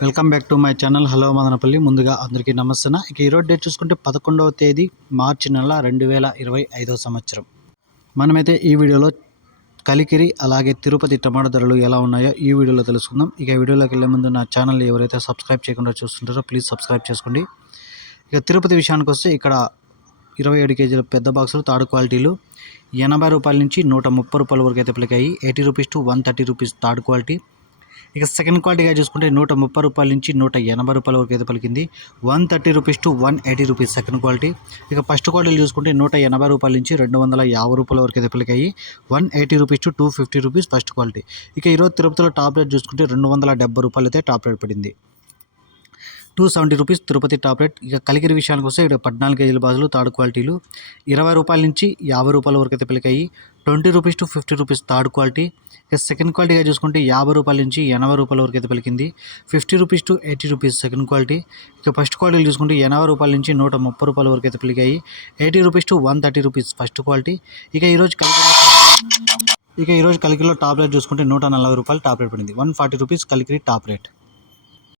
Welcome back to my channel. Hello Madanapalle. ముందుగా అందరికీ నమస్తే ఇక ఈరోజు డేట్ చూసుకుంటే పదకొండవ తేదీ మార్చి నెల రెండు వేల ఇరవై ఐదవ సంవత్సరం. మనమైతే ఈ వీడియోలో కలికిరి అలాగే తిరుపతి టమాటా ధరలు ఎలా ఉన్నాయో ఈ వీడియోలో తెలుసుకుందాం. ఇక వీడియోలోకి వెళ్ళే ముందు నా ఛానల్ ఎవరైతే సబ్స్క్రైబ్ చేయకుండా చూస్తుంటారో ప్లీజ్ సబ్స్క్రైబ్ చేసుకోండి. ఇక తిరుపతి విషయానికి వస్తే ఇక్కడ ఇరవై ఏడు కేజీల పెద్ద బాక్సులు తాడు క్వాలిటీలు ఎనభై రూపాయల నుంచి నూట ముప్పై రూపాయల వరకు అయితే పలికాయి. Eighty rupees to one thirty rupees third quality. ఇక సెకండ్ క్వాలిటీగా చూసుకుంటే నూట ముప్పై రూపాయల నుంచి నూట ఎనభై రూపాయల వరకు అయితే పలికింది. One thirty rupees to one eighty rupees second quality ఇక ఫస్ట్ క్వాలిటీలు చూసుకుంటే నూట ఎనభై రూపాయల నుంచి రెండు వందల యాభై రూపాయల వరకు అయితే పలికాయి. One eighty rupees to two fifty rupees first quality ఇక ఈరోజు తిరుపతిలో టాప్ రేట్ చూసుకుంటే రెండు వందల డెబ్బై రూపాయలు అయితే టాప్ రేట్ పడింది. Two seventy rupees Tirupati tablet ఇక కలిగిరి విషయానికి వస్తే ఇక్కడ పద్నాలుగు కేజీల బాజులు థర్డ్ క్వాలిటీలు ఇరవై రూపాయల నుంచి యాభై రూపాయల వరకు అయితే పిలికాయి. Twenty rupees to fifty rupees third quality. ఇక సెకండ్ క్వాలిటీగా చూసుకుంటే యాభై రూపాయల నుంచి ఎనభై రూపాయల వరకు అయితే పలికింది. Fifty rupees to eighty rupees second quality. ఇక ఫస్ట్ క్వాలిటీలు చూసుకుంటే ఎనభై రూపాయల నుంచి నూట ముప్పై రూపాయల వరకు అయితే పలికాయి. Eighty rupees to one thirty rupees first quality. ఇక ఈరోజు కలిగిరి ఇక ఈరోజు కలికిలో టాప్ రేట్ చూసుకుంటే నూట నలభై రూపాయలు టాప్ రేట్ పడింది. వన్ ఫార్టీ రూపీస్ కలికి టాప్ రేట్